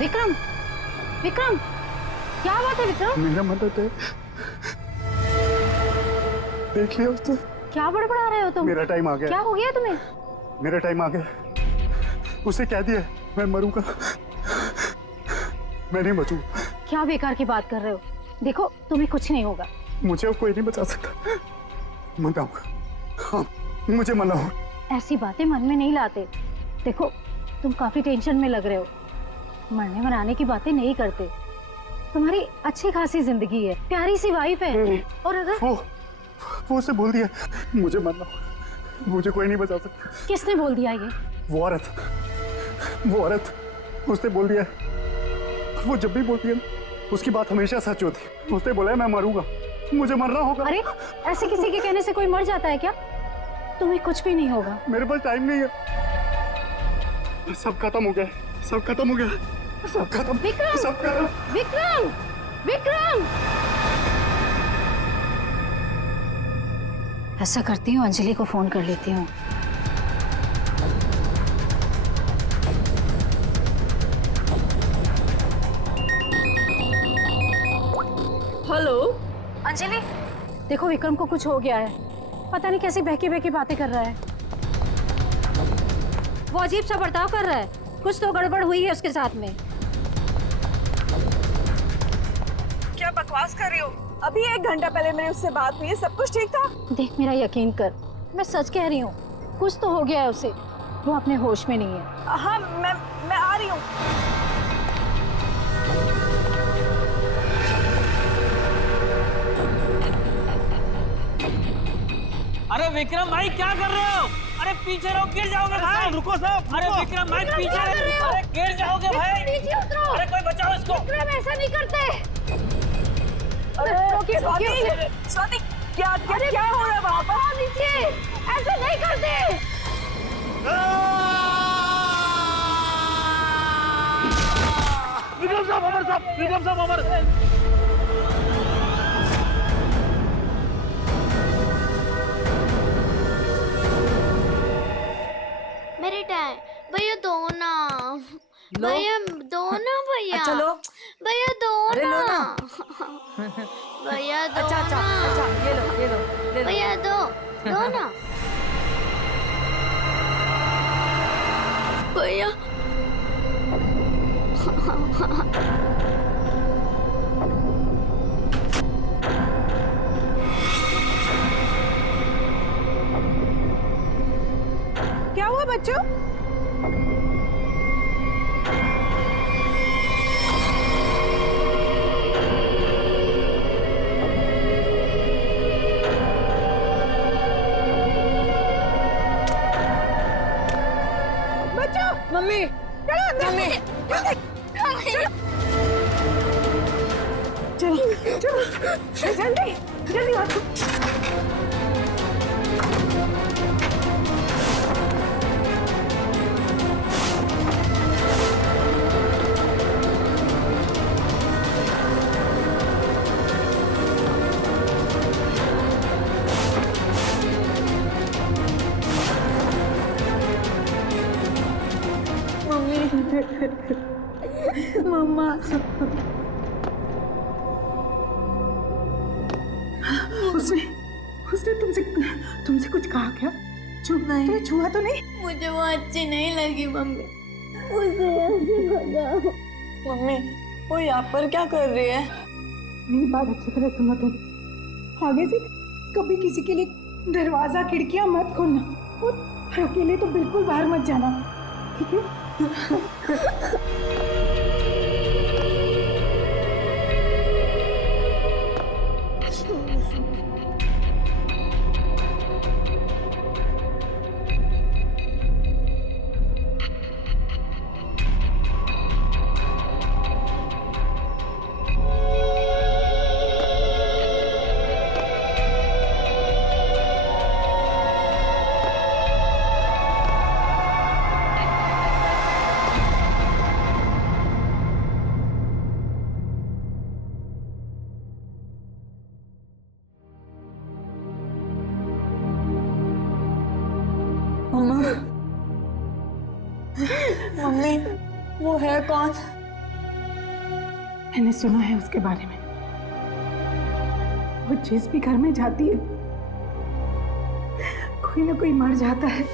विक्रम, विक्रम, क्या बात है विक्रम? मेरा मदद है, देख लिया उसने। क्या बड़बड़ा रहे हो तुम? मेरा टाइम आ गया। क्या हो गया तुम्हें? मेरा टाइम आ गया। उसे कह दिया मैं मरूंगा, मैं नहीं बचूं। क्या बेकार की बात कर रहे हो? देखो तुम्हें कुछ नहीं होगा। मुझे अब कोई नहीं बचा सकता। मनाऊंगा, हाँ, मुझे मनाओ। ऐसी बातें मन में नहीं लाते। देखो तुम काफी टेंशन में लग रहे हो। मरने मनाने की बातें नहीं करते। तुम्हारी अच्छी खासी जिंदगी है, प्यारी सी वाइफ है। और अगर वो उसे बोल दिया मुझे मरना, मुझे कोई नहीं बचा सकता। किसने बोल दिया ये? वो औरत उसने बोल दिया। वो जब भी बोलती है उसकी बात हमेशा सच होती है। उसने बोला है मैं मरूंगा, मुझे मरना होगा। अरे ऐसे किसी के कहने से कोई मर जाता है क्या? तुम्हें कुछ भी नहीं होगा। मेरे पास टाइम नहीं है। सब खत्म हो गया, सब खत्म हो गया, सब खत्म। विक्रम, सब खत्म। विक्रम, विक्रम। ऐसा करती हूँ, अंजलि को फोन कर लेती हूँ। हेलो अंजलि, देखो विक्रम को कुछ हो गया है। पता नहीं कैसी बहकी बहकी बातें कर रहा है। वो अजीब सा बर्ताव कर रहा है। कुछ तो गड़बड़ हुई है उसके साथ में। क्या बकवास कर रही हो? अभी 1 घंटा पहले मेरी उससे बात हुई है, सब कुछ ठीक था। देख मेरा यकीन कर, मैं सच कह रही हूँ। कुछ तो हो गया है उसे, वो अपने होश में नहीं है। हाँ मैं आ रही हूँ। अरे विक्रम भाई क्या कर रहे हो? अरे पीछे रहो, गिर जाओगे भाई। रुको साहब। अरे विक्रम भाई पीछे रहो। अरे गिर जाओगे भाई। नीचे उतरो। अरे कोई बचाओ इसको। विक्रम ऐसा नहीं करते। रोकिए स्वाति, क्या हो रहा है वहाँ पर? नीचे ऐसा नहीं करते। विक्रम साहब, अमर साहब, विक्रम साहब, अमर। मेरे टाइम भैया दो ना, भैया दो ना, भैया चलो भैया दो अरे लो ना, ना। भैया दो अच्छा अच्छा ना, अच्छा ये लो भैया दो ना भैया। क्या हुआ बच्चों? मम्मी मम्मी चलो जल्दी जल्दी आ। मम्मा उसने तुमसे कुछ कहा क्या? तुम्हें छुआ तो नहीं? मुझे वो अच्छी नहीं लगी मम्मी, उसे ऐसे भगाओ। मम्मी वो यहाँ पर क्या कर रही है? मेरी बात अच्छी तरह सुनो तुम। आगे से कभी किसी के लिए दरवाजा खिड़कियां मत खोलना और अकेले तो बिल्कुल बाहर मत जाना, ठीक है? मम्मी वो है कौन? मैंने सुना है उसके बारे में। वो जिस भी घर में जाती है कोई ना कोई मर जाता है।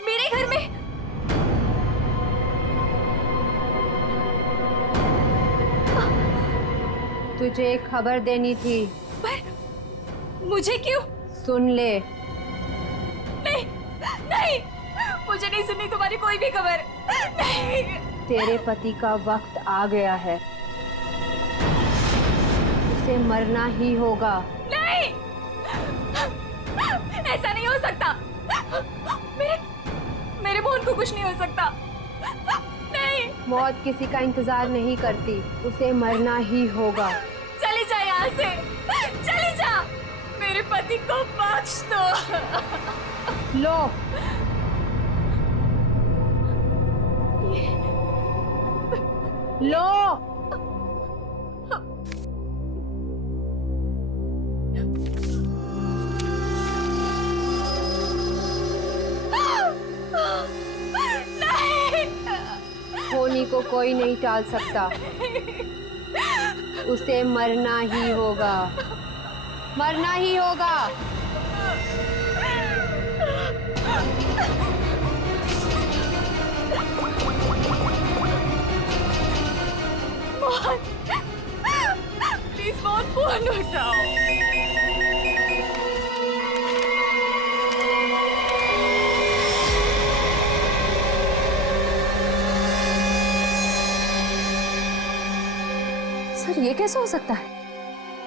मेरे घर में तुझे एक खबर देनी थी। पर मुझे क्यों? सुन ले। नहीं नहीं, मुझे नहीं सुननी तुम्हारी कोई भी खबर। नहीं। तेरे पति का वक्त आ गया है, उसे मरना ही होगा। नहीं, ऐसा नहीं हो सकता। मेरे बहन को कुछ नहीं हो सकता। नहीं। मौत किसी का इंतजार नहीं करती, उसे मरना ही होगा। चली जा यहाँ से, चली जा। मेरे पति को बख्श दो। लो, लो। होनी को कोई नहीं टाल सकता, उसे मरना ही होगा, मरना ही होगा। मोहन, प्लीज मोहन, फोन उठाओ। सर, ये कैसे हो सकता है?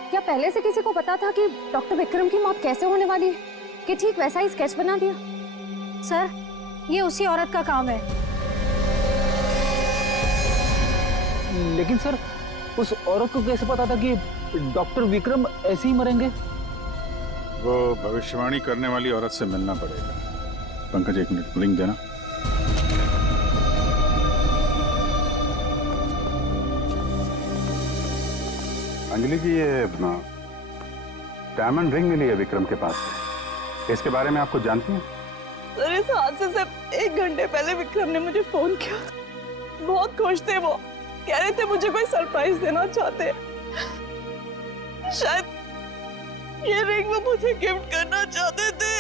क्या पहले से किसी को पता था कि डॉक्टर विक्रम की मौत कैसे होने वाली है, कि ठीक वैसा ही स्केच बना दिया? सर, ये उसी औरत का काम है। लेकिन सर, उस औरत को कैसे पता था कि डॉक्टर विक्रम ऐसे ही मरेंगे? वो भविष्यवाणी करने वाली औरत से मिलना पड़ेगा। पंकज, एक मिनट, लिंक देना। अंजलि जी, ये डायमंड रिंग मिली है विक्रम के पास से। इसके बारे में आपको जानती हैं? सर, इस हादसे से 1 घंटे पहले विक्रम ने मुझे फोन किया था। बहुत खुश थे वो, कह रहे थे मुझे कोई सरप्राइज देना चाहते। शायद ये रिंग वो मुझे गिफ्ट करना चाहते थे।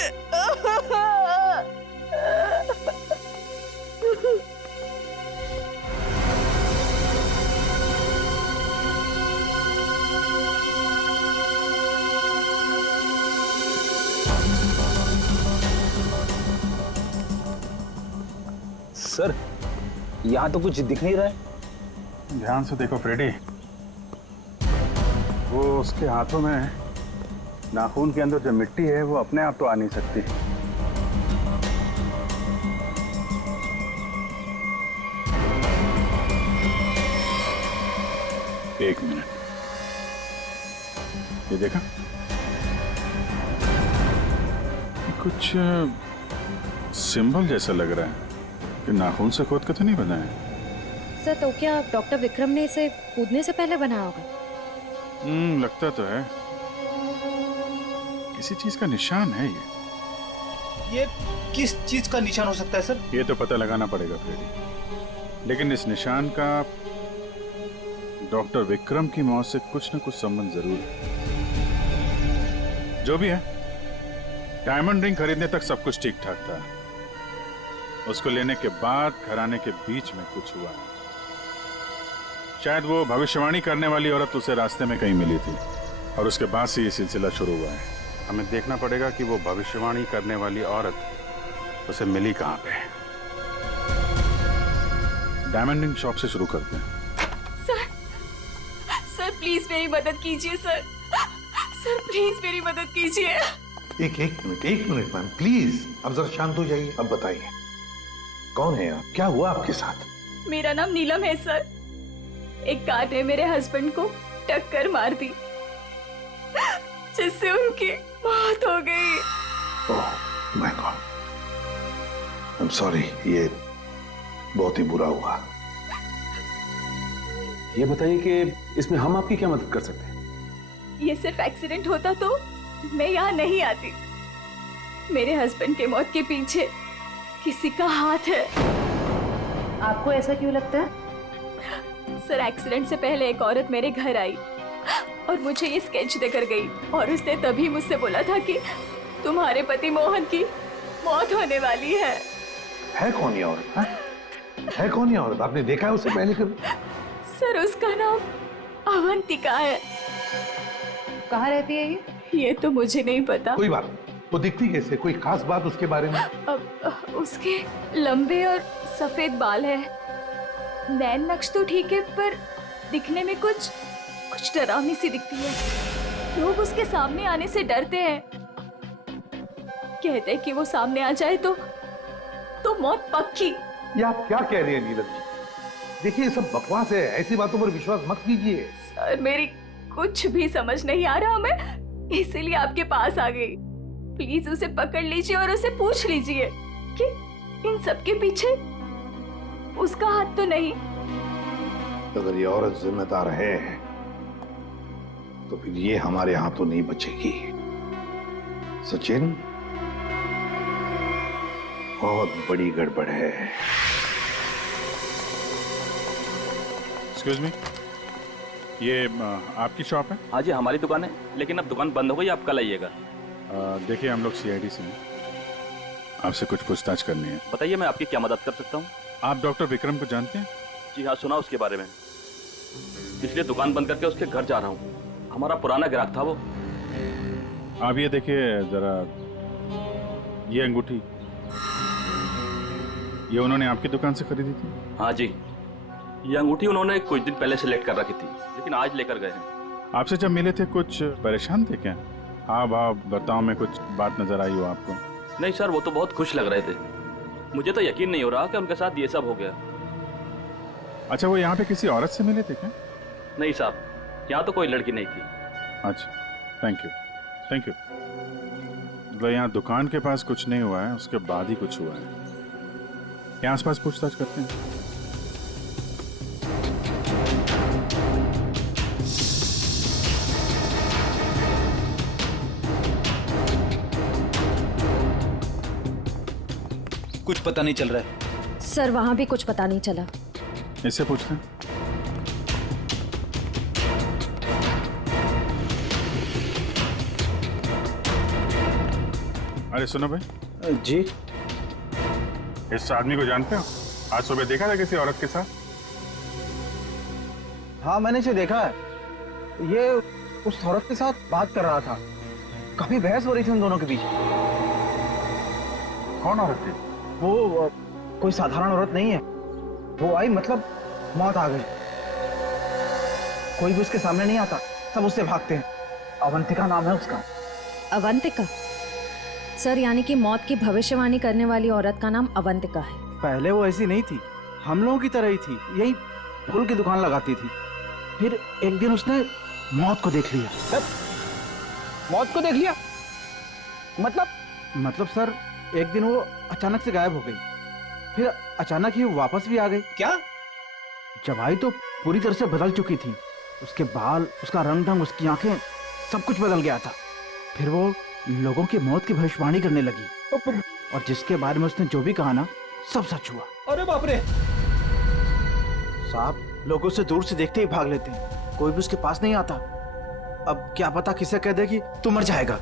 सर, यहाँ तो कुछ दिख नहीं रहा है। ध्यान से देखो फ्रेडी, वो उसके हाथों में नाखून के अंदर जो मिट्टी है वो अपने आप तो आ नहीं सकती। एक मिनट, ये देखा? कुछ सिंबल जैसा लग रहा है कि नाखून से खोद के तो नहीं बना है। सर, तो क्या डॉक्टर विक्रम ने इसे कूदने से पहले बनाया होगा? लगता तो है, किसी चीज का निशान है ये किस चीज का निशान हो सकता है सर? ये तो पता लगाना पड़ेगा फ्रेडी, लेकिन इस निशान का डॉक्टर विक्रम की मौत से कुछ न कुछ संबंध जरूर है। जो भी है, डायमंड रिंग खरीदने तक सब कुछ ठीक ठाक था। उसको लेने के बाद घराने के बीच में कुछ हुआ। शायद वो भविष्यवाणी करने वाली औरत उसे रास्ते में कहीं मिली थी और उसके बाद से ये सिलसिला शुरू हुआ है। हमें देखना पड़ेगा कि वो भविष्यवाणी करने वाली औरत उसे मिली कहाँ पे। डायमंड रिंग शॉप से शुरू करते हैं। सर प्लीज मेरी मदद कीजिए। सर प्लीज मेरी मदद कीजिए। एक मिनट मैम, प्लीज अब जरा शांत हो जाइए। अब बताइए। कौन है आप? क्या हुआ आपके साथ? मेरा नाम नीलम है सर। एक कार ने मेरे हस्बैंड को टक्कर मार दी, जिससे उनकी मौत हो गई। Oh my God, I am sorry, ये बहुत ही बुरा हुआ। ये बताइए कि इसमें हम आपकी क्या मदद कर सकते हैं? ये सिर्फ एक्सीडेंट होता तो मैं यहाँ नहीं आती। मेरे हस्बैंड के मौत के पीछे किसी का हाथ है। आपको ऐसा क्यों लगता है? सर, एक्सीडेंट से पहले एक औरत मेरे घर आई और मुझे ये स्केच देकर गई, और उसने तभी मुझसे बोला था कि तुम्हारे पति मोहन की मौत होने वाली है। है कौन ये औरत? है कौन ये औरत? आपने देखा है उसे पहले कभी? सर, उसका नाम अवंतिका है। कहाँ रहती है ये? ये तो मुझे नहीं पता। कोई बात नहीं, वो दिखती कैसे? कोई खास बात उसके बारे में? अब उसके लंबे और सफेद बाल है। नैन नक्श तो ठीक है, पर दिखने में कुछ डरावनी सी दिखती है। लोग उसके सामने आने से डरते हैं, कहते हैं कि वो सामने आ जाए तो मौत पक्की। ये आप क्या कह रही हैं नीलम जी? देखिए, ये सब बकवास है, ऐसी बातों पर विश्वास मत कीजिए। सर, मेरी कुछ भी समझ नहीं आ रहा, मैं इसीलिए आपके पास आ गई। प्लीज उसे पकड़ लीजिए और उसे पूछ लीजिए कि इन सब के पीछे उसका हाथ तो नहीं। अगर ये औरत जिम्मेदार है तो फिर ये हमारे हाथों नहीं बचेगी। सचिन, बहुत बड़ी गड़बड़ है। एक्सक्यूज मी, ये आपकी शॉप है? हाँ जी, हमारी दुकान है, लेकिन अब दुकान बंद हो गई, आप कल आइएगा। देखिए, हम लोग सीआईडी से हैं, आपसे कुछ पूछताछ करनी है। बताइए, मैं आपकी क्या मदद कर सकता हूँ? आप डॉक्टर विक्रम को जानते हैं? जी हाँ, सुना उसके बारे में, इसलिए दुकान बंद करके उसके घर जा रहा हूँ। हमारा पुराना ग्राहक था वो। आप ये देखिए जरा, ये अंगूठी, ये उन्होंने आपकी दुकान से खरीदी थी? हाँ जी, ये अंगूठी उन्होंने कुछ दिन पहले सेलेक्ट कर रखी थी, लेकिन आज लेकर गए हैं। आपसे जब मिले थे कुछ परेशान थे क्या? हाँ भाव बर्ताव में कुछ बात नजर आई हो आपको? नहीं सर, वो तो बहुत खुश लग रहे थे। मुझे तो यकीन नहीं हो रहा कि उनके साथ ये सब हो गया। अच्छा, वो यहाँ पे किसी औरत से मिले थे क्या? नहीं साहब, यहाँ तो कोई लड़की नहीं थी। अच्छा, थैंक यू। मतलब यहाँ दुकान के पास कुछ नहीं हुआ है, उसके बाद ही कुछ हुआ है। यहाँ आसपास पूछताछ करते हैं। कुछ पता नहीं चल रहा है सर, वहां भी कुछ पता नहीं चला। इससे पूछते हैं। अरे सुनो भाई। जी? इस आदमी को जानते हो? आज सुबह देखा था किसी औरत के साथ? हाँ, मैंने इसे देखा है। ये उस औरत के साथ बात कर रहा था, काफी बहस हो रही थी उन दोनों के बीच। कौन औरत थी? वो कोई साधारण औरत नहीं है। वो आई, मतलब मौत आ गई। कोई भी उसके सामने नहीं आता, सब उससे भागते हैं। अवंतिका नाम है उसका। अवंतिका? सर, यानी कि मौत की भविष्यवाणी करने वाली औरत का नाम अवंतिका है। पहले वो ऐसी नहीं थी, हम लोगों की तरह ही थी, यही फूल की दुकान लगाती थी। फिर एक दिन उसने मौत को देख लिया। मौत को देख लिया? मतलब सर, एक दिन वो अचानक से गायब हो गई, फिर अचानक ही वापस भी आ गई। क्या? जब आई तो पूरी तरह से बदल चुकी थी। उसके बाल, उसका रंग ढंग, उसकी आंखें, सब कुछ बदल गया था। फिर वो लोगों की मौत की भविष्यवाणी करने लगी, और जिसके बारे में उसने जो भी कहा ना, सब सच हुआ। अरे बाप रे! साहब, लोग उसे दूर से देखते ही भाग लेते हैं, कोई भी उसके पास नहीं आता। अब क्या पता किसे कह दे कि तू मर जाएगा।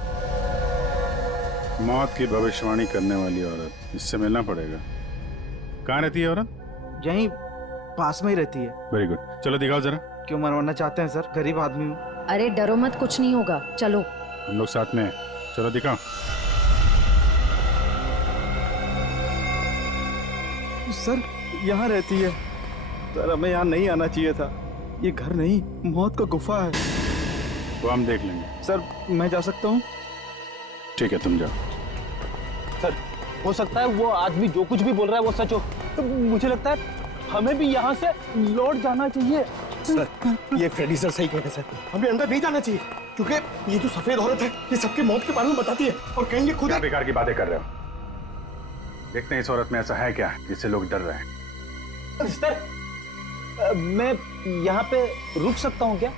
मौत की भविष्यवाणी करने वाली औरत, इससे मिलना पड़ेगा। कहाँ रहती है औरत? यहीं पास में ही रहती है। वेरी गुड, चलो दिखाओ जरा। क्यों मरवाना चाहते हैं सर? गरीब आदमी हूँ। अरे डरो मत, कुछ नहीं होगा, चलो। हम लोग साथ में हैं, चलो दिखाओ। सर, यहाँ रहती है। सर, हमें यहाँ नहीं आना चाहिए था। ये घर नहीं, मौत का गुफा है। वो हम देख लेंगे। सर, मैं जा सकता हूँ? ठीक है, तुम जाओ। सर, हो सकता है वो आदमी जो कुछ भी बोल रहा है वो सच हो। तो मुझे लगता है हमें भी यहाँ से लौट जाना चाहिए। सर, ये फ्रेडी सर सही कहते हैं सर, हमें अंदर नहीं जाना चाहिए क्योंकि ये जो सफेद औरत है ये सबके मौत के बारे में बताती है और कहेंगे खुद। क्या बेकार की बातें कर रहे हो? देखते हैं इस औरत में ऐसा है क्या जिससे लोग डर रहे हैं। सर, मैं यहाँ पे रुक सकता हूँ क्या?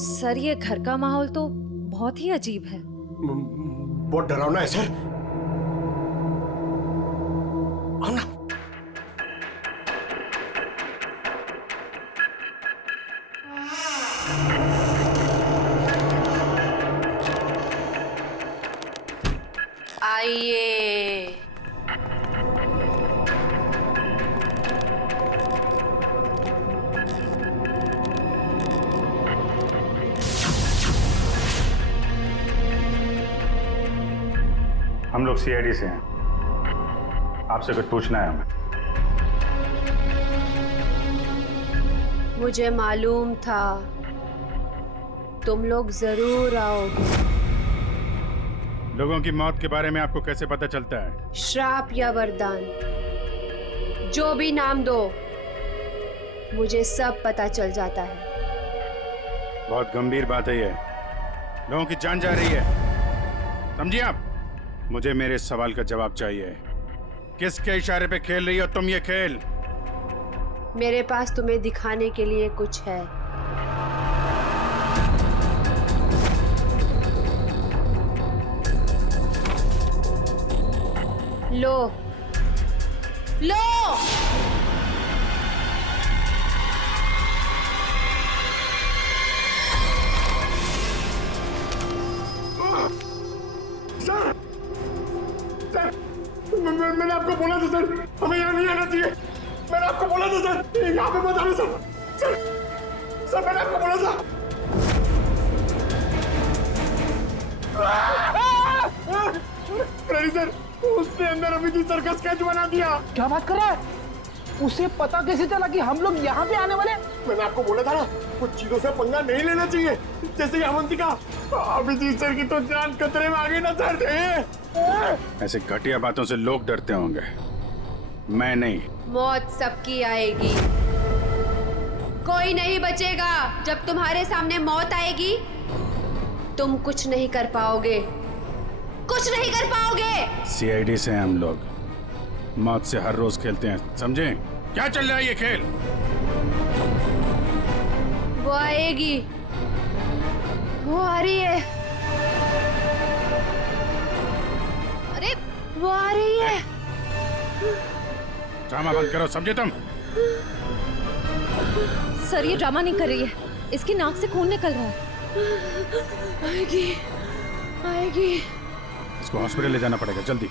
सर, ये घर का माहौल तो बहुत ही अजीब है। बहुत डरावना है सर। आना। आइए। हम लोग सीआईडी से हैं, आपसे कुछ पूछना है हमें। मुझे मालूम था तुम लोग जरूर आओगे। लोगों की मौत के बारे में आपको कैसे पता चलता है? श्राप या वरदान, जो भी नाम दो, मुझे सब पता चल जाता है। बहुत गंभीर बात है ये, लोगों की जान जा रही है, समझिए आप? मुझे मेरे सवाल का जवाब चाहिए। किसके इशारे पे खेल रही हो तुम ये खेल? मेरे पास तुम्हें दिखाने के लिए कुछ है। लो लो। मैंने आपको बोला था सर, हमें यहाँ नहीं आना चाहिए। मैंने आपको बोला था सर, यहाँ पे मत आना सर। सर मैंने आपको बोला था। फ्रेडी सर, उसने अंदर अभी सर का स्केच बना दिया। क्या बात कर रहा है? उसे पता कैसे चला कि हम लोग यहाँ पे आने वाले? मैंने आपको बोला था ना, कुछ चीजों से पंगा नहीं लेना चाहिए, जैसे अवंतिका। अभिजीत सर की तो जान खतरे में आ गई ना सर। ऐसे घटिया बातों से लोग डरते होंगे, मैं नहीं। मौत सबकी आएगी, कोई नहीं बचेगा। जब तुम्हारे सामने मौत आएगी तुम कुछ नहीं कर पाओगे, कुछ नहीं कर पाओगे। सीआईडी से हैं हम लोग, मौत से हर रोज खेलते हैं, समझे? क्या चल रहा है ये खेल? वो आएगी, वो आ रही है। अरे वो आ रही है। ड्रामा बंद करो, समझे तुम? सर, ये ड्रामा नहीं कर रही है, इसकी नाक से खून निकल रहा है। आएगी आएगी। इसको हॉस्पिटल ले जाना पड़ेगा, जल्दी।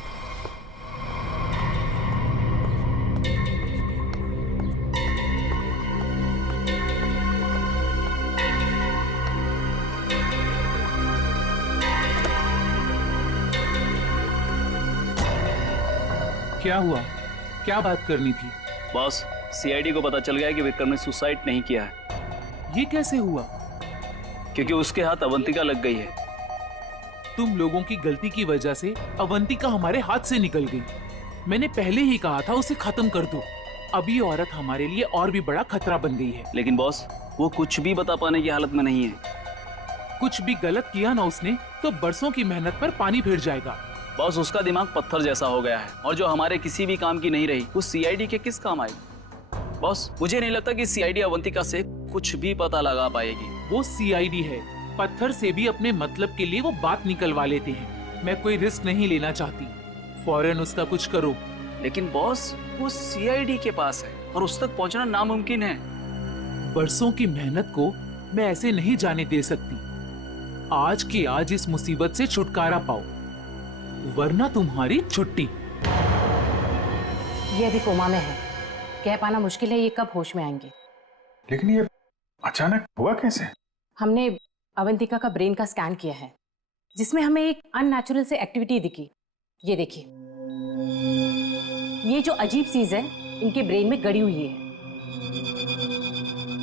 क्या हुआ? क्या बात करनी थी? बॉस, सीआईडी को पता चल गया कि विक्रम ने सुसाइड नहीं किया है। ये कैसे हुआ? क्योंकि उसके हाथ अवंतिका लग गई है। तुम लोगों की गलती की वजह से अवंतिका हमारे हाथ से निकल गई। मैंने पहले ही कहा था उसे खत्म कर दो। अभी औरत हमारे लिए और भी बड़ा खतरा बन गई है। लेकिन बॉस, वो कुछ भी बता पाने की हालत में नहीं है। कुछ भी गलत किया ना उसने तो बरसों की मेहनत पर पानी फिर जाएगा। बॉस, उसका दिमाग पत्थर जैसा हो गया है और जो हमारे किसी भी काम की नहीं रही वो सीआईडी के किस काम आएगी? बॉस, मुझे नहीं लगता कि सीआईडी अवंतिका से कुछ भी पता लगा पाएगी। वो सीआईडी है, पत्थर से भी अपने मतलब के लिए वो बात निकलवा लेते हैं। मैं कोई रिस्क नहीं लेना चाहती, फौरन उसका कुछ करो। लेकिन बॉस, वो सीआईडी के पास है और उस तक पहुंचना नामुमकिन है। बरसों की मेहनत को मैं ऐसे नहीं जाने दे सकती। आज की आज इस मुसीबत से छुटकारा पाओ, वरना तुम्हारी छुट्टी। ये अभी कोमा में है, कह पाना मुश्किल है ये कब होश में आएंगे। लेकिन ये अचानक हुआ कैसे? हमने अवंतिका का ब्रेन का स्कैन किया है, जिसमें हमें एक अननेचुरल से एक्टिविटी दिखी। ये देखिए। ये जो अजीब चीज है इनके ब्रेन में गड़ी हुई है।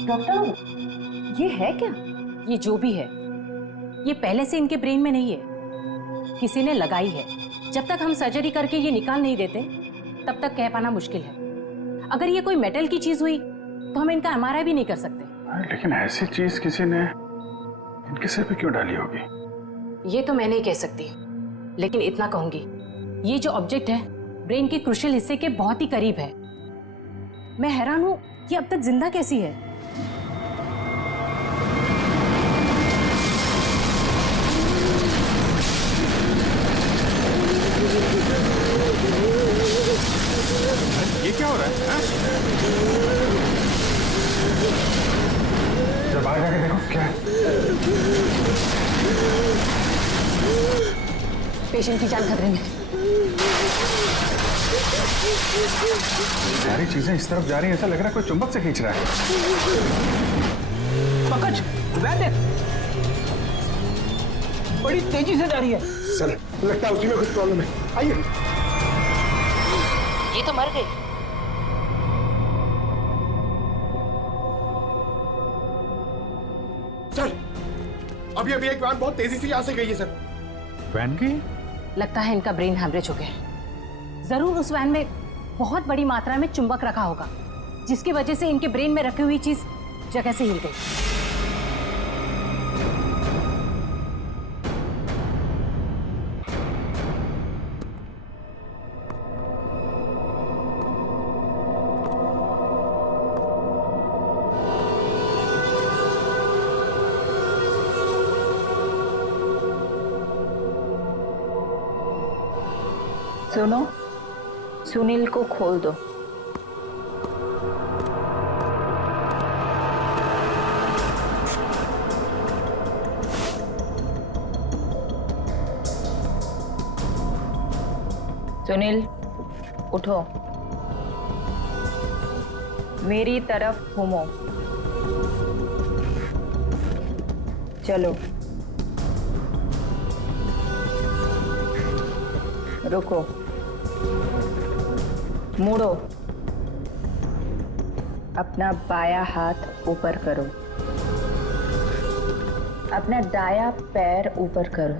डॉक्टर ये है क्या? ये जो भी है ये पहले से इनके ब्रेन में नहीं है, किसी ने लगाई है। जब तक हम सर्जरी करके ये निकाल नहीं देते तब तक कह पाना मुश्किल है। अगर ये कोई मेटल की चीज हुई तो हम इनका एमआरआई भी नहीं कर सकते। लेकिन ऐसी चीज किसी ने इनके सिर पे क्यों डाली होगी? ये तो मैं नहीं कह सकती, लेकिन इतना कहूंगी ये जो ऑब्जेक्ट है ब्रेन के क्रुशियल हिस्से के बहुत ही करीब है। मैं हैरान हूं कि अब तक जिंदा कैसी है। ये क्या हो रहा है? जरा बाहर जाके देखो क्या है। पेशेंट की जान खतरे में। सारी चीजें इस तरफ जा रही हैं, ऐसा लग रहा है कोई चुंबक से खींच रहा है। पंकज, वह देख, बड़ी तेजी से जा रही है। सर लगता है उसी में कुछ प्रॉब्लम है, आइए। ये तो मर गई। सर अभी एक वैन बहुत तेजी से यहाँ से गई है सर। वैन गई? लगता है इनका ब्रेन हैमरेज हो गया। जरूर उस वैन में बहुत बड़ी मात्रा में चुंबक रखा होगा, जिसकी वजह से इनके ब्रेन में रखी हुई चीज जगह से हिल गई। सुनो, सुनील को खोल दो। सुनील उठो, मेरी तरफ घूमो। चलो रुको, मुड़ो, अपना बाया हाथ ऊपर करो, अपना दाया पैर ऊपर करो।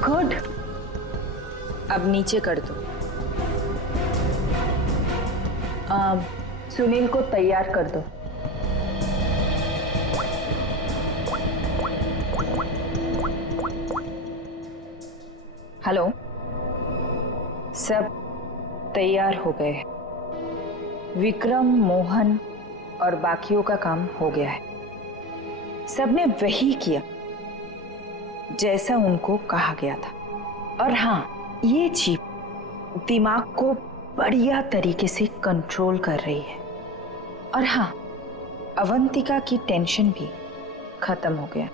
गुड, अब नीचे कर दो। सुनील को तैयार कर दो। हेलो, सब तैयार हो गए। विक्रम, मोहन और बाकियों का काम हो गया है। सबने वही किया जैसा उनको कहा गया था। और हाँ, ये चिप दिमाग को बढ़िया तरीके से कंट्रोल कर रही है। और हाँ, अवंतिका की टेंशन भी खत्म हो गया।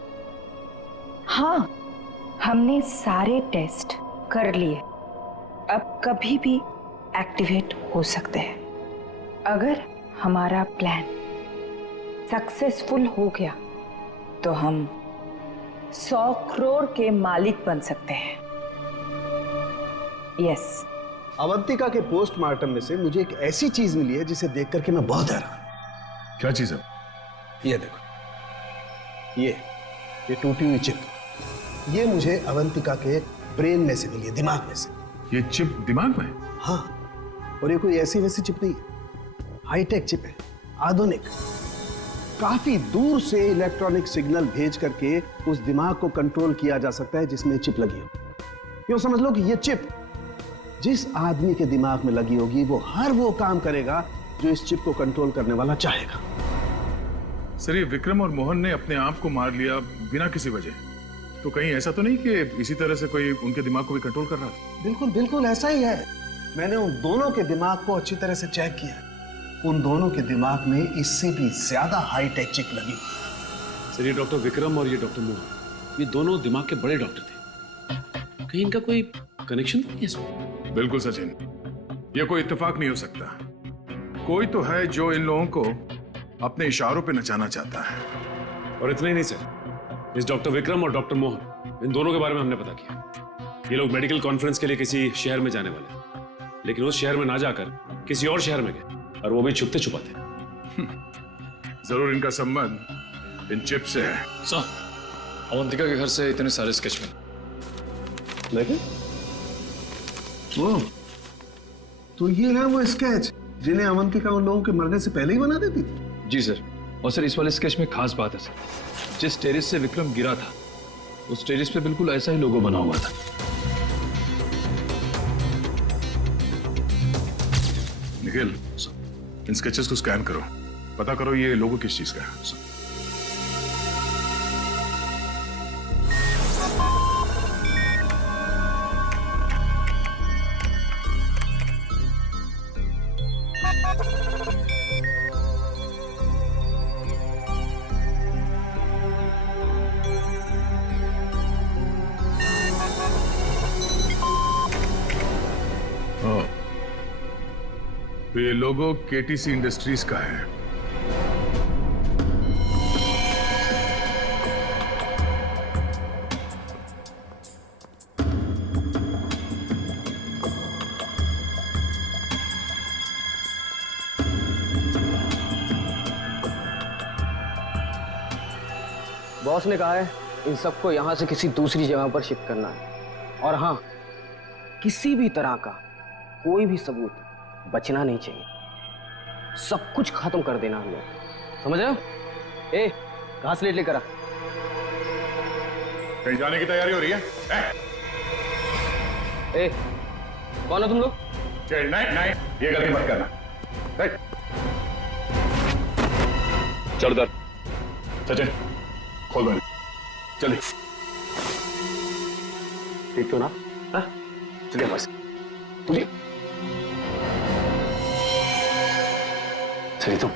हाँ, हमने सारे टेस्ट कर लिए, अब कभी भी एक्टिवेट हो सकते हैं। अगर हमारा प्लान सक्सेसफुल हो गया तो हम 100 करोड़ के मालिक बन सकते हैं। यस। अवंतिका के पोस्टमार्टम में से मुझे एक ऐसी चीज मिली है जिसे देख करके मैं बहुत हैरान। क्या चीज है? ये देखो, ये टूटी हुई चिप, ये मुझे अवंतिका के ब्रेन में से मिली है, दिमाग में से। ये चिप दिमाग में? हाँ, और ये कोई ऐसी वैसी चिप नहीं है, हाईटेक चिप है, आधुनिक। काफी दूर से इलेक्ट्रॉनिक सिग्नल भेज करके उस दिमाग को कंट्रोल किया जा सकता है जिसमें चिप लगी हो। यूं समझ लो कि ये चिप जिस आदमी के दिमाग में लगी होगी वो हर वो काम करेगा जो इस चिप को कंट्रोल करने वाला चाहेगा। सर, ये विक्रम और मोहन ने अपने आप को मार लिया बिना किसी वजह, तो कहीं ऐसा तो नहीं कि इसी तरह से कोई उनके दिमाग को भी कंट्रोल कर रहा था? बिल्कुल बिल्कुल ऐसा ही है। मैंने उन दोनों के दिमाग को अच्छी तरह से चेक किया। उन दोनों के दिमाग में इससे भी ज्यादा हाईटेक चिप लगी हुई। सर, ये डॉक्टर विक्रम और ये डॉक्टर मोहन, ये दोनों दिमाग के बड़े डॉक्टर थे। कहीं इनका कोई कनेक्शन तो नहीं है इसमें? बिल्कुल सचिन, ये कोई इत्तेफाक नहीं हो सकता। कोई तो है जो इन लोगों को अपने इशारों पे नचाना चाहता है। और इतना ही नहीं सर, इस डॉक्टर विक्रम और डॉक्टर मोहन, इन दोनों के बारे में हमने पता किया। ये लोग मेडिकल कॉन्फ्रेंस के लिए किसी शहर में जाने वाले हैं, लेकिन उस शहर में ना जाकर किसी और शहर में गए, और वो भी छुपते छुपाते। जरूर इनका संबंध इन चिप से है। सर, अवंतिका के घर से इतने सारे स्केच लेकिन वो तो ये है वो स्केच जिन्हें अवंतिका उन लोगों के मरने से पहले ही बना देती थी। जी सर, और सर इस वाले स्केच में खास बात है सर, जिस टेरिस से विक्रम गिरा था उस टेरिस पे बिल्कुल ऐसा ही लोगो बना हुआ था। निखिल, इन स्केचेस को स्कैन करो, पता करो ये लोगो किस चीज का है। तो ये लोगो केटीसी इंडस्ट्रीज का है। बॉस ने कहा है इन सबको यहां से किसी दूसरी जगह पर शिफ्ट करना है, और हाँ, किसी भी तरह का कोई भी सबूत बचना नहीं चाहिए, सब कुछ खत्म कर देना हम लोग, समझ रहे हो? ए, कहां स्लेट लेकर आ? कहीं जाने की तैयारी हो रही है? ए, कौन हो तुम लोग? नहीं, ये गलती मत करना। चल दर सचिन, खोल दो जल्दी। ठीक तो ना? चलिए बस, चलिए। सही, तुम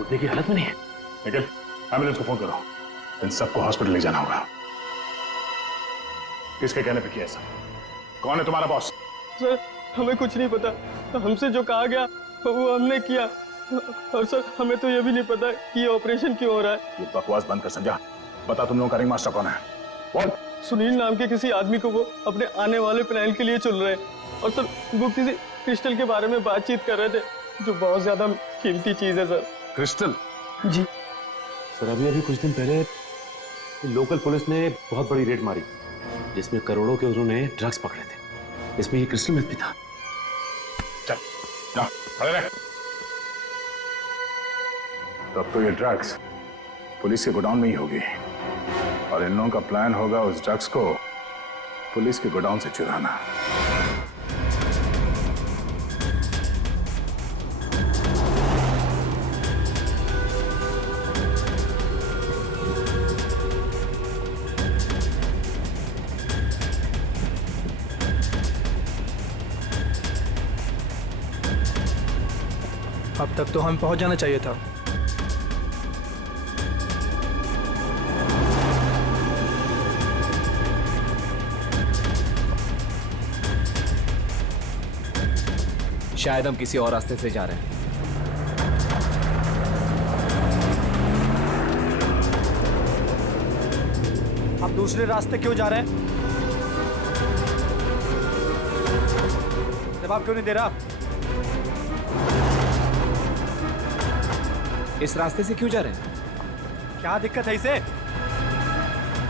उठने की हालत में नहीं है। निखिल, एम्बुलेंस को फोन करो, इन सबको हॉस्पिटल ले जाना होगा। किसके कहने पे किया ऐसा? कौन है तुम्हारा बॉस? सर, हमें कुछ नहीं पता, हमसे जो कहा गया वो हमने किया, और सर हमें तो ये भी नहीं पता कि ये ऑपरेशन क्यों हो रहा है। ये बकवास बंद कर संजय, बता तुम लोगों का रिंग मास्टर कौन है? बोल। सुनील नाम के किसी आदमी को वो अपने आने वाले प्लान के लिए चुन रहे हैं, और सर वो किसी क्रिस्टल के बारे में बातचीत कर रहे थे, जो बहुत ज्यादा कीमती चीज है सर। क्रिस्टल? जी सर, अभी कुछ दिन पहले लोकल पुलिस ने बहुत बड़ी रेड मारी, जिसमें करोड़ों के उन्होंने ड्रग्स पकड़े थे, इसमें ये क्रिस्टल मिथ भी था। चल, जा, खड़े रह। तब तो ये ड्रग्स पुलिस के गोडाउन में ही होगी, और इन लोगों का प्लान होगा उस ड्रग्स को पुलिस के गोडाउन से चुराना। अब तक तो हमें पहुंच जाना चाहिए था। शायद हम किसी और रास्ते से जा रहे हैं। आप दूसरे रास्ते क्यों जा रहे हैं? जवाब क्यों नहीं दे रहा? इस रास्ते से क्यों जा रहे हैं? क्या दिक्कत है इसे?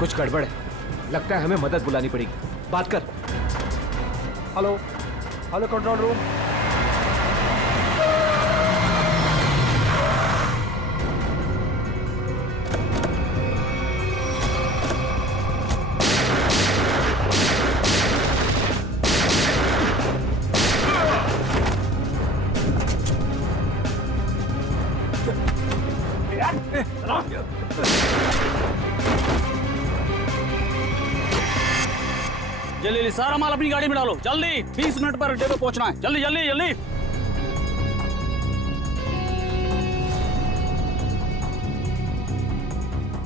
कुछ गड़बड़ है, लगता है हमें मदद बुलानी पड़ेगी। बात कर। Hello, hello control room. जल्दी सारा माल अपनी गाड़ी में डालो, जल्दी 20 मिनट पर अड्डे पे पहुंचना है, जल्दी जल्दी जल्दी।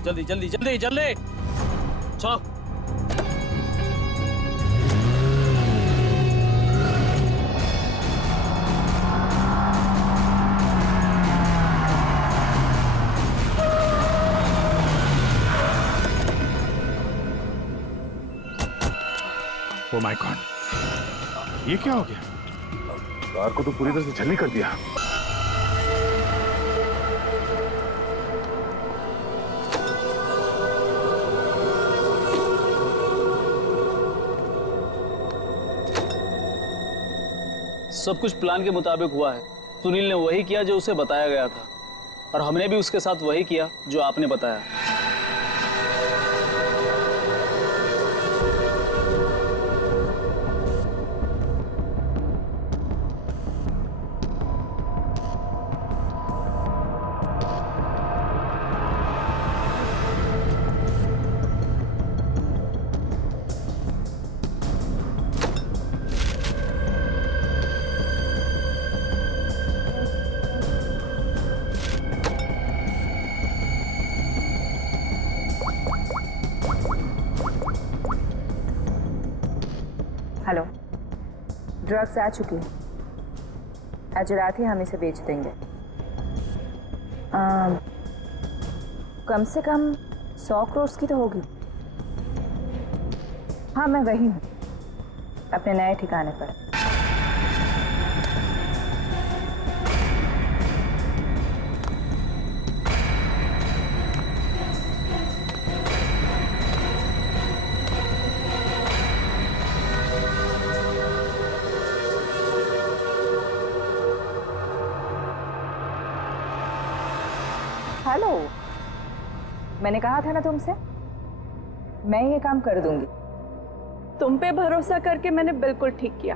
जल्दी जल्दी जल्दी जल्दी चलो। ओ माय गॉड, ये क्या हो गया? कार को तो पूरी तरह से छलनी कर दिया। सब कुछ प्लान के मुताबिक हुआ है। सुनील ने वही किया जो उसे बताया गया था, और हमने भी उसके साथ वही किया जो आपने बताया। हेलो, ड्रग्स आ चुकी है। आज रात ही हम इसे बेच देंगे। कम से कम 100 करोड़ की तो होगी। हाँ, मैं वही हूँ, अपने नए ठिकाने पर। हेलो, मैंने कहा था ना तुमसे, मैं ये काम कर दूंगी। तुम पे भरोसा करके मैंने बिल्कुल ठीक किया,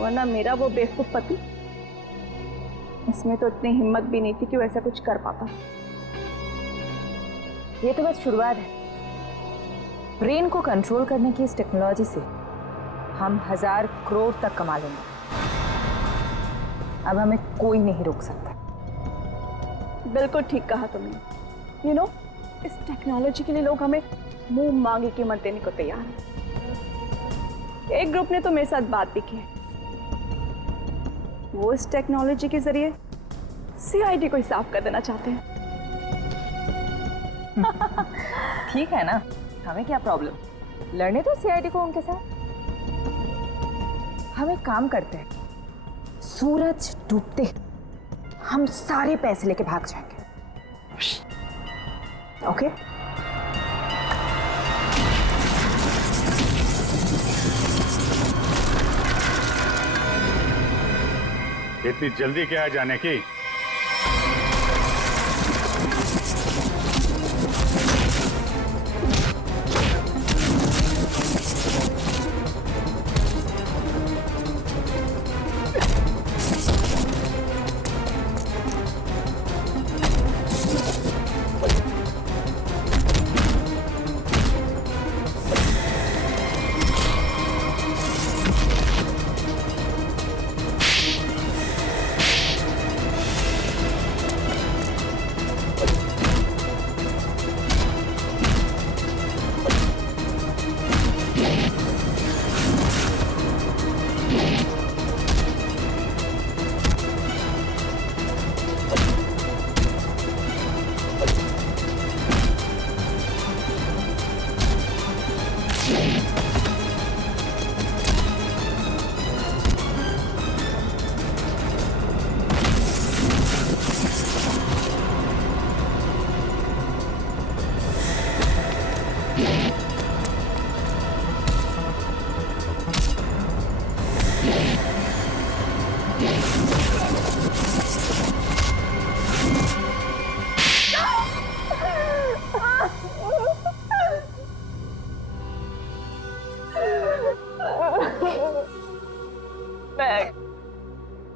वरना मेरा वो बेवकूफ पति, इसमें तो इतनी हिम्मत भी नहीं थी कि वो ऐसा कुछ कर पाता। ये तो बस शुरुआत है। ब्रेन को कंट्रोल करने की इस टेक्नोलॉजी से हम 1000 करोड़ तक कमा लेंगे। अब हमें कोई नहीं रोक सकता। बिल्कुल ठीक कहा तुमने। यू नो, इस टेक्नोलॉजी के लिए लोग हमें मुंह मांगे कीमत देने को तैयार हैं। एक ग्रुप ने तो मेरे साथ बात भी की है। वो इस टेक्नोलॉजी के जरिए सीआईडी को ही साफ कर देना चाहते हैं। ठीक है ना, हमें क्या प्रॉब्लम, लड़ने तो सीआईडी को उनके साथ। हम एक काम करते हैं, सूरज डूबते हम सारे पैसे लेके भाग जाएंगे। ओके? इतनी जल्दी क्या है जाने की?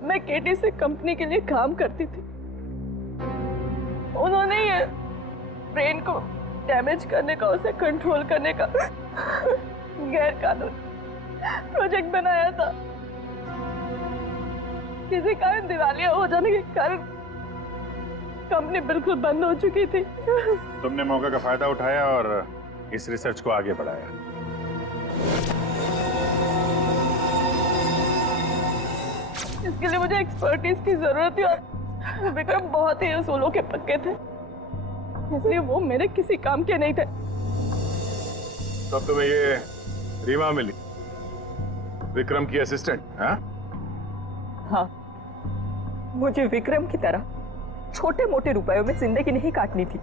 मैं केटी से कंपनी के लिए काम करती थी। उन्होंने ये ब्रेन को डैमेज करने का, उसे कंट्रोल करने का गैर कानूनी प्रोजेक्ट बनाया था। किसी कारण दिवालिया हो जाने के कारण कंपनी बिल्कुल बंद हो चुकी थी। तुमने मौके का फायदा उठाया और इस रिसर्च को आगे बढ़ाया। इसके लिए मुझे एक्सपर्टीज की जरूरत थी और विक्रम बहुत ही उसूलों के पक्के थे, इसलिए वो मेरे किसी काम के नहीं थे। तब तुम्हें ये रीमा मिली, विक्रम की असिस्टेंट? हाँ, मुझे विक्रम की तरह छोटे मोटे रुपयों में जिंदगी नहीं काटनी थी।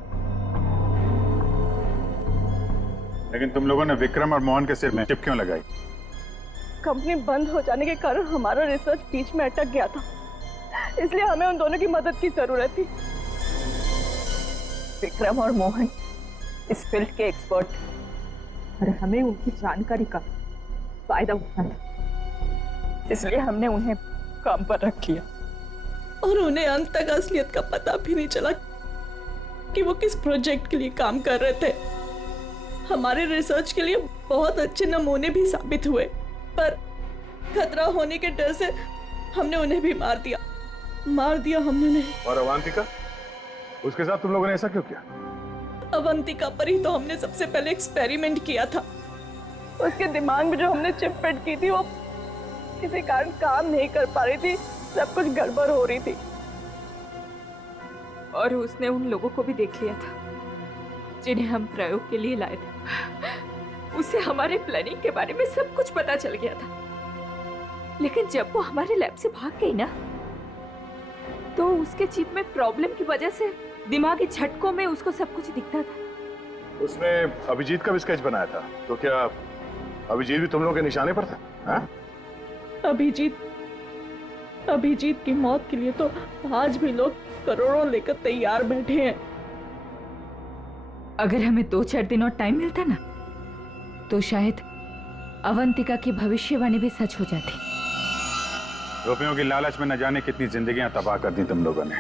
लेकिन तुम लोगों ने विक्रम और मोहन के सिर में चिप क्यों लगाई? कंपनी बंद हो जाने के कारण हमारा रिसर्च बीच में अटक गया था, इसलिए हमें उन दोनों की मदद की जरूरत थी। विक्रम और मोहन इस फील्ड के एक्सपर्ट और हमें उनकी जानकारी का फायदा उठाना था, इसलिए हमने उन्हें काम पर रख लिया। और उन्हें अंत तक असलियत का पता भी नहीं चला कि वो किस प्रोजेक्ट के लिए काम कर रहे थे। हमारे रिसर्च के लिए बहुत अच्छे नमूने भी साबित हुए, पर खतरा होने के डर से हमने उन्हें भी मार दिया हमने उन्हें। और अवंतिका, उसके साथ तुम लोगों ने ऐसा क्यों किया? अवंतिका पर ही तो हमने सबसे पहले एक्सपेरिमेंट किया था। उसके दिमाग में जो हमने चिप फिट की थी वो किसी कारण काम नहीं कर पा रही थी, सब कुछ गड़बड़ हो रही थी। और उसने उन लोगों को भी देख लिया था जिन्हें हम प्रयोग के लिए लाए थे। उसे हमारे प्लानिंग के बारे में सब कुछ पता चल गया था, लेकिन जब वो हमारे लैब से भाग गई ना, तो उसके चिप में प्रॉब्लम की वजह से दिमागी झटकों में उसको सब कुछ दिखता था। उसने अभिजीत का भी स्केच बनाया था, तो क्या अभिजीत भी तुम लोगों के निशाने पर था? हाँ? अभिजीत की मौत के लिए तो आज भी लोग करोड़ों लेकर तैयार बैठे हैं। अगर हमें 2-4 दिन और टाइम मिलता ना, तो शायद अवंतिका की भविष्यवाणी भी सच हो जाती। रुपयों की लालच में न जाने कितनी जिंदगियां तबाह कर दी तुम लोगों ने,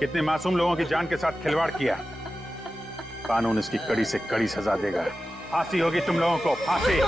कितने मासूम लोगों की जान के साथ खिलवाड़ किया। कानून इसकी कड़ी से कड़ी सजा देगा। फांसी होगी तुम लोगों को, फांसी।